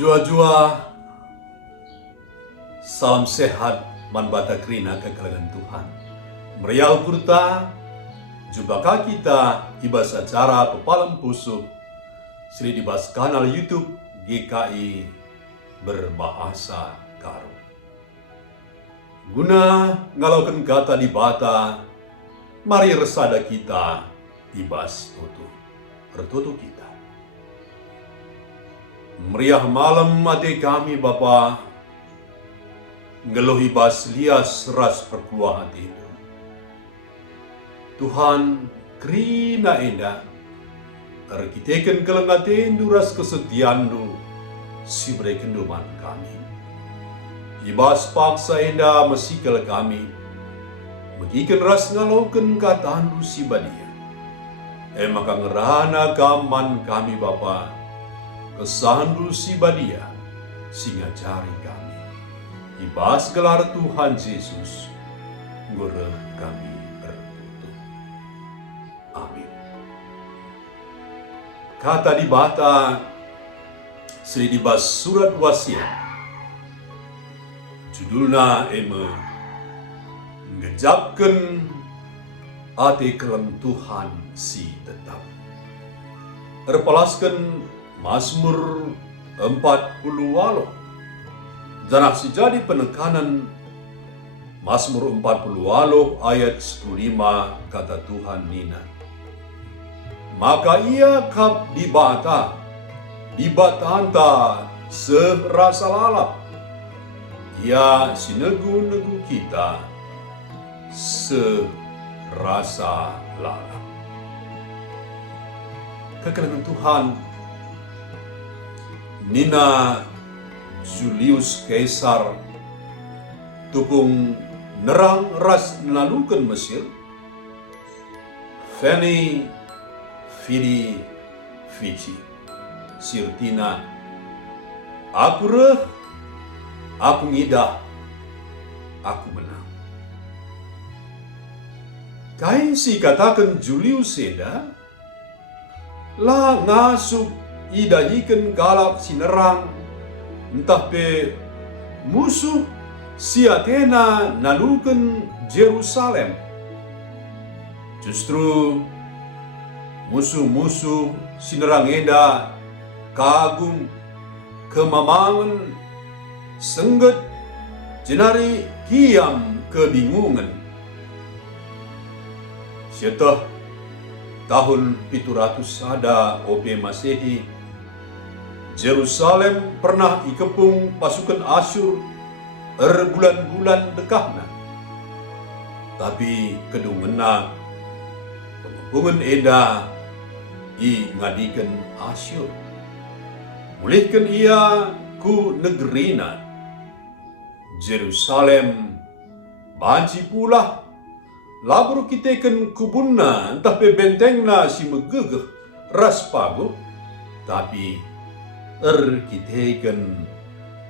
Jua-jua, salam sehat manbata krina kekalangan Tuhan. Meriau kurta, jumpa kita ibas acara pepalam pusuh Sri dibas kanal YouTube GKI Berbahasa Karo. Guna ngalaukan kata di bata, mari resada kita ibas tutu, bertutu kita. Meriah malam mati kami Bapa, ngeluhi bas lias ras perkuah hati itu. Tuhan krina enda, arkiteken kelengaten duras kesetiandu, si berekenduman kami. Ibas paksa enda mesikal kami, megiken ras ngalauken katandu si badia. Maka ngerana kaman kami Bapa, kesandu si badia, singa cari kami. Ibas gelar Tuhan Yesus, ngureh kami bertutup. Amin. Kata di bata, Sri dibas surat wasiat. Judulna ngejapken ati kelem Tuhan si tetap. Erpalasken Mazmur 40 Janah si jadi penekanan Mazmur 40 ayat 15 kata Tuhan nina. Maka ia kap dibatanta serasa lalap. Ia sinegu-negu kita serasa lalap. Kekalangan Tuhan Nina Julius Caesar tupung nerang ras nalukan Mesir, Feni Fidi Fiji Sirtina aku reh, aku ngidah, aku menang. Kain si katakan Julius Caesar lah ngasuk idayikan galak sinerang entah pe musuh si Athena nalukan Jerusalem. Justru musuh-musuh sinerang eda kagum kemamangan sengget jenari kiam kebingungan. Syetah tahun 700 ada OP Masehi, Jerusalem pernah ikepung pasukan Asyur bulan-bulan dekahna. Tapi kedungena pengepungan eda i ngadikan Asyur. Mulihkan ia ku negerina. Jerusalem banci pula labur kiteken kubunna entah pe bentengna si megegeh ras pago, tapi kiteken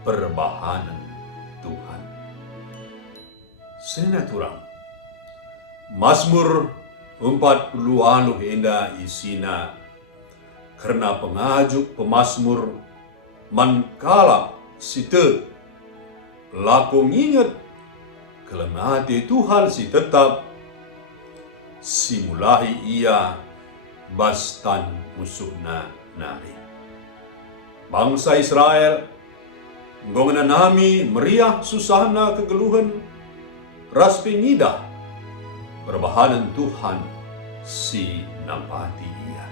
perbahanan Tuhan. Senaturang Mazmur 40 enda isina karena pengajuk pemazmur mankalap site laku nginget kelengati Tuhan si tetap simulahi ia bastan musuhna nari. Bangsa Israel ngongan nami meriah susahna kegeluhan ras pengidah perbahanan Tuhan si nampati ia.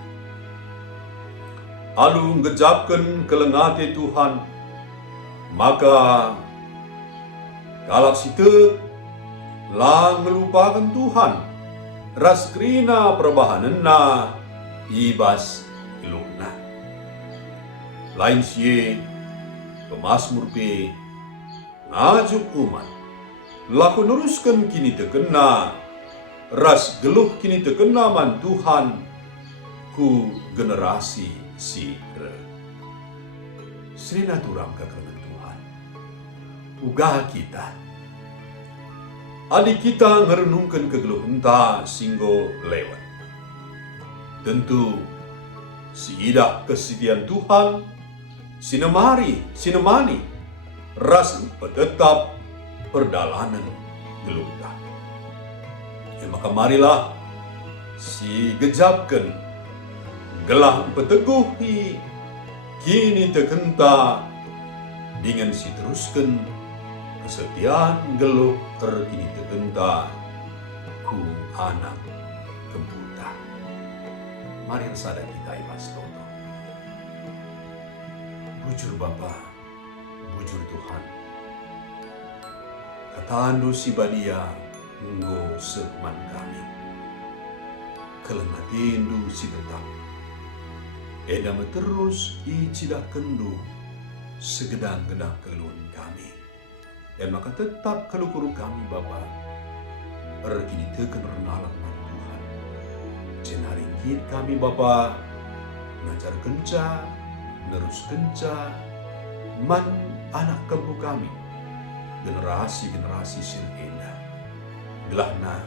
Alu ngejapkan kelengati Tuhan, maka galak situ lang melupakan Tuhan ras krina perbahananna ibas ilungna. Lain siye pemazmur pe ngajuk umat laku nuruskan kini tekena ras geluh kini tekena man Tuhan ku generasi si re. Srina turang kekalangan Tuhan uga kita adik kita ngerenungkan kegeluh entah singgo lewat. Tentu si idah kesetiaan Tuhan sinemani, ras tetap perdalanan gelutah. Maka marilah si gejapkan gelah peteguhi kini tekenta dengan si teruskan kesetiaan geluh terkini tekenta ku anak kebuta. Mari sadar kita ibas toto. Bujur Bapa, bujur Tuhan. Katandu si badia nggo seman kami. Kelematindu si tetap. Edam terus icidah kendu segedang-gedang keluhan kami. Dan maka tetap kelukuru kami Bapa. Erkini teken renalang Tuhan. Jenaringkit kami Bapa. Ngajar kenca, nerus kenca, man anak kembu kami. Generasi-generasi silenda. Gelahna,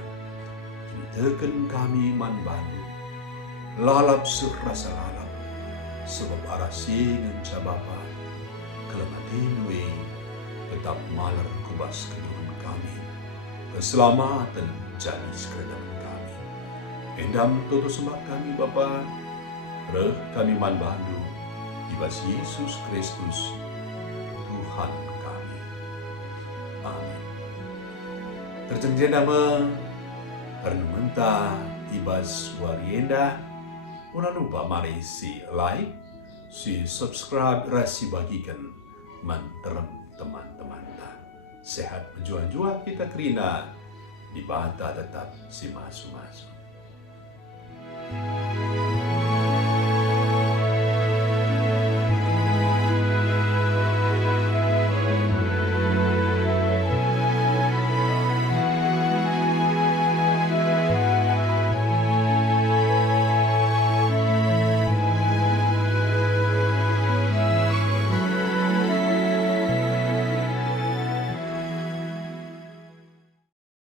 kini teken kami man bandu. Lalap serasa lalap. Sebab arasi ngenca Bapa. Kelematinwe tetap malar kubas kedudukan kami. Keselamatan jadi sekedar kami. Endam toto sembah kami Bapa. Reh kami man bandu. Ibas Yesus Kristus Tuhan kami. Amin. Terjengjen nama Ernumenta ibas warienda. Jangan lupa mari si like, si subscribe, rasi bagikan manterem teman-teman. Sehat berjuang-juang kita kerina di bata tetap si masu-masu.